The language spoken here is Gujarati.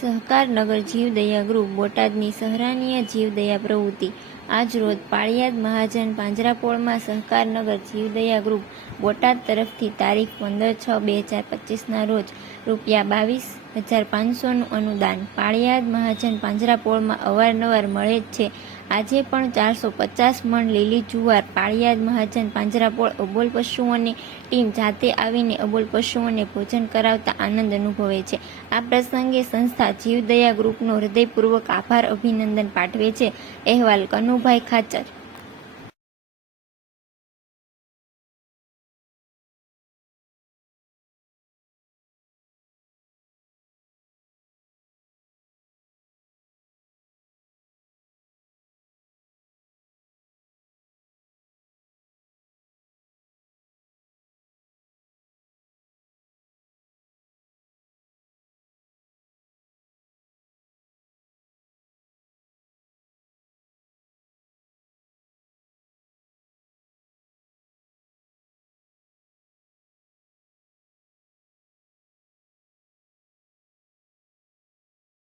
સહકારનગર જીવદયા ગ્રુપ બોટાદની સહરાનીય જીવદયા પ્રવૃત્તિ આજ રોજ પાળિયાદ મહાજન પાંજરાપોળમાં સહકારનગર જીવદયા ગ્રુપ બોટાદ તરફથી તારીખ પંદર છ બે હજાર પચીસના રોજ રૂપિયા બાવીસ હજાર પાંચસોનું અનુદાન પાળિયાદ મહાજન પાંજરાપોળમાં અવારનવાર મળે જ છે. આજે પણ ચારસો પચાસ મણ લીલી જુવાર પાળિયાદ મહાજન પાંજરાપોળ અબોલ પશુઓની ટીમ જાતે આવીને અબોલ પશુઓને ભોજન કરાવતા આનંદ અનુભવે છે. આ પ્રસંગે સંસ્થા જીવદયા ગ્રુપનો હૃદયપૂર્વક આભાર અભિનંદન પાઠવે છે. અહેવાલ કનુભાઈ ખાચર